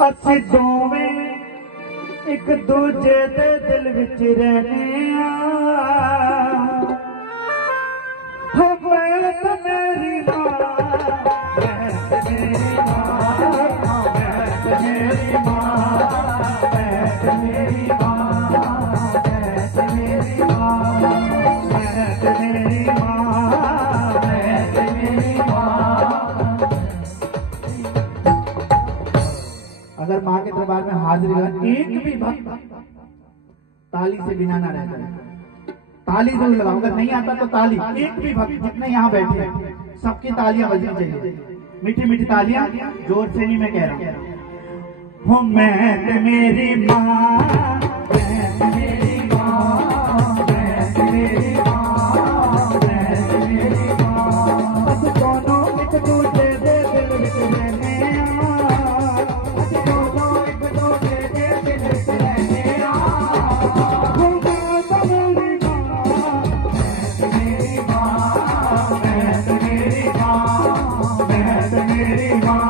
ਅਸੀਂ ਦੋਵੇਂ ਇੱਕ ਦੂਜੇ ਦੇ ਦਿਲ ਵਿੱਚ ਰਹਿਨੇ ਆ ਹੋ ਮੈਂ ਤੇ ਮੇਰੀ ਮਾਂ ਮੈਂ ਤੇ ਮੇਰੀ ਮਾਂ ਮੈਂ ਤੇ ਮੇਰੀ ਮਾਂ ਮੈਂ ਤੇ ਮੇਰੀ ਮਾਂ ਮੈਂ ਤੇ ਮੇਰੀ माँ मैं ते मेरी माँ मैं ते मेरी माँ। अगर माँ के दरबार में हाजिरी लगा एक भी भक्त ताली से बिना ना रह जाए, ताली जरूर लगाओ। अगर नहीं आता तो ताली, एक भी भक्त जितने यहाँ बैठे हैं सबकी तालियां बजनी चाहिए, मीठी मीठी तालियां, जोर से नहीं मैं कह रहा हूँ। मैं ते मेरी माँ मैं ते मेरी माँ मैं ते मेरी माँ मैं ते मेरी माँ। अस दोनों एक दूजे दे दिल विच रहने आ, अस दोनों एक दूजे दे दिल विच रहने आ। मैं ते मेरी माँ मैं ते मेरी माँ मैं ते मेरी माँ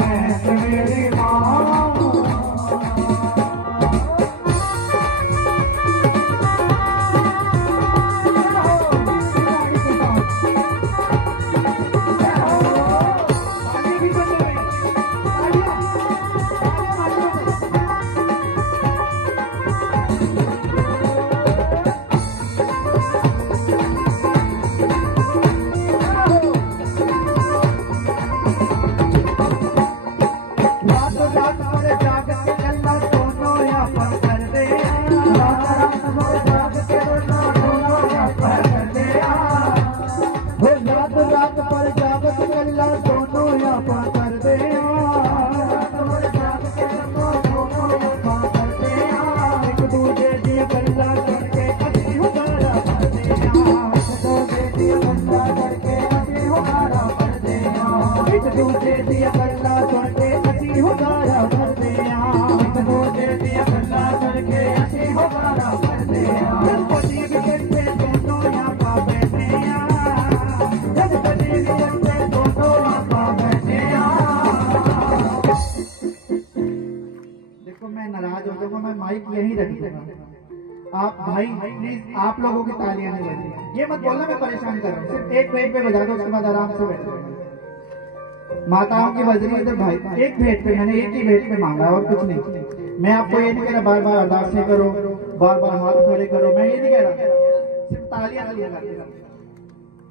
मैं ते मेरी माँ। आप भाई प्लीज आप लोगों की तालियां नहीं बजी, ये मत बोलना मैं परेशान कर रहा हूँ। सिर्फ एक भेंट पे बजा दो, उसके बाद आराम से बैठो। माताओं की बज रही है तो भाई एक भेंट पे, मैंने एक ही भेंट पे मांगा और कुछ नहीं। मैं आपको ये नहीं कह रहा बार बार अरदासें करो, बार बार हाथ खड़े करो, मैं ये नहीं कह रहा, सिर्फ तालियां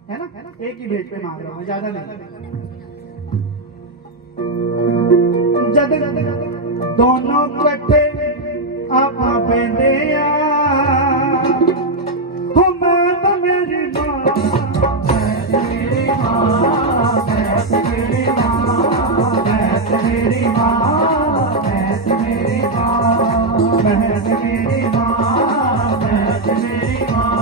है ना, एक ही भेंट पे मांग रहा हूँ, ज्यादा नहीं। जद दोनों कट्ठे आप बंदे आ मैं ते मेरी माँ मैं ते मेरी माँ मैं ते मेरी माँ मैं ते मेरी माँ मैं ते मेरी माँ मैं ते मेरी माँ मैं ते मेरी माँ।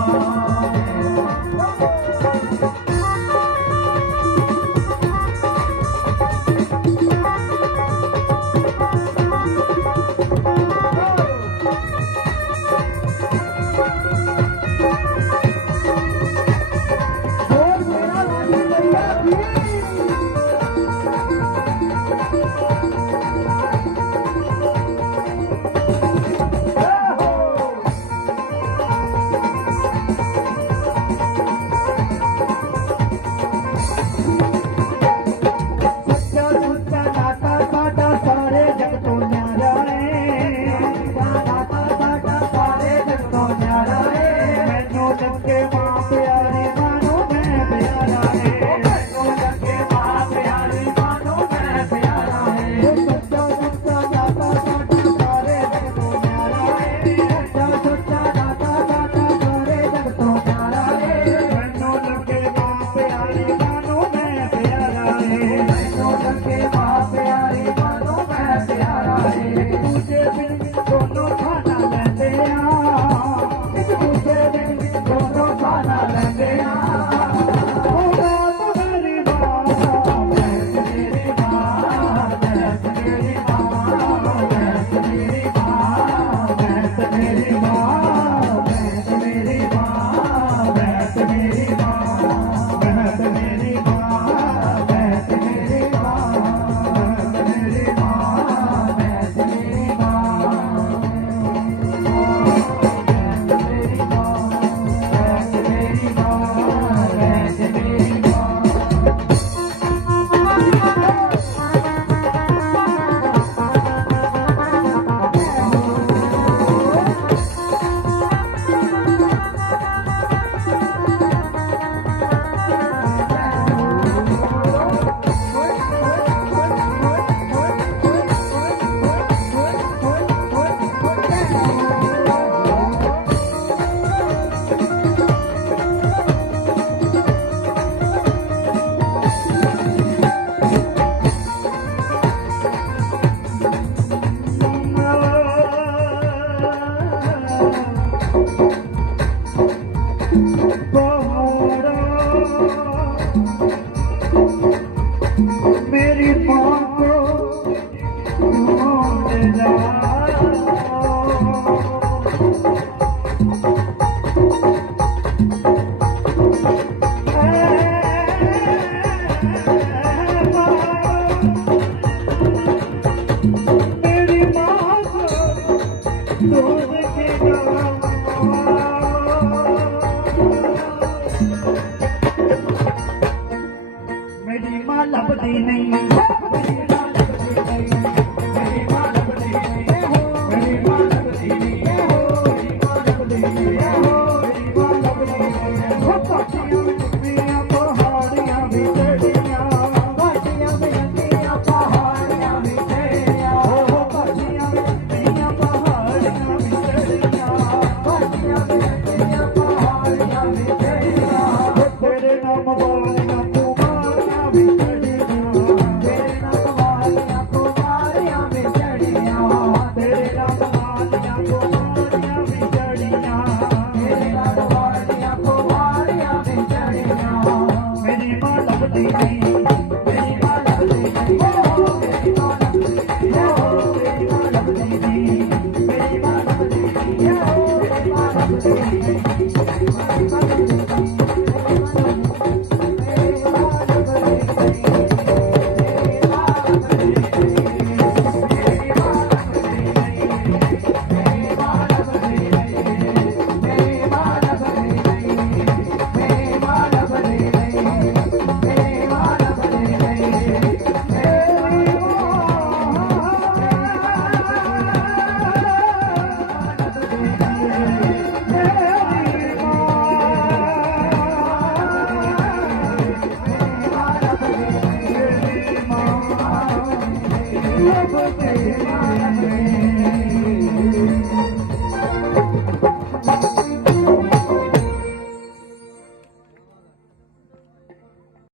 है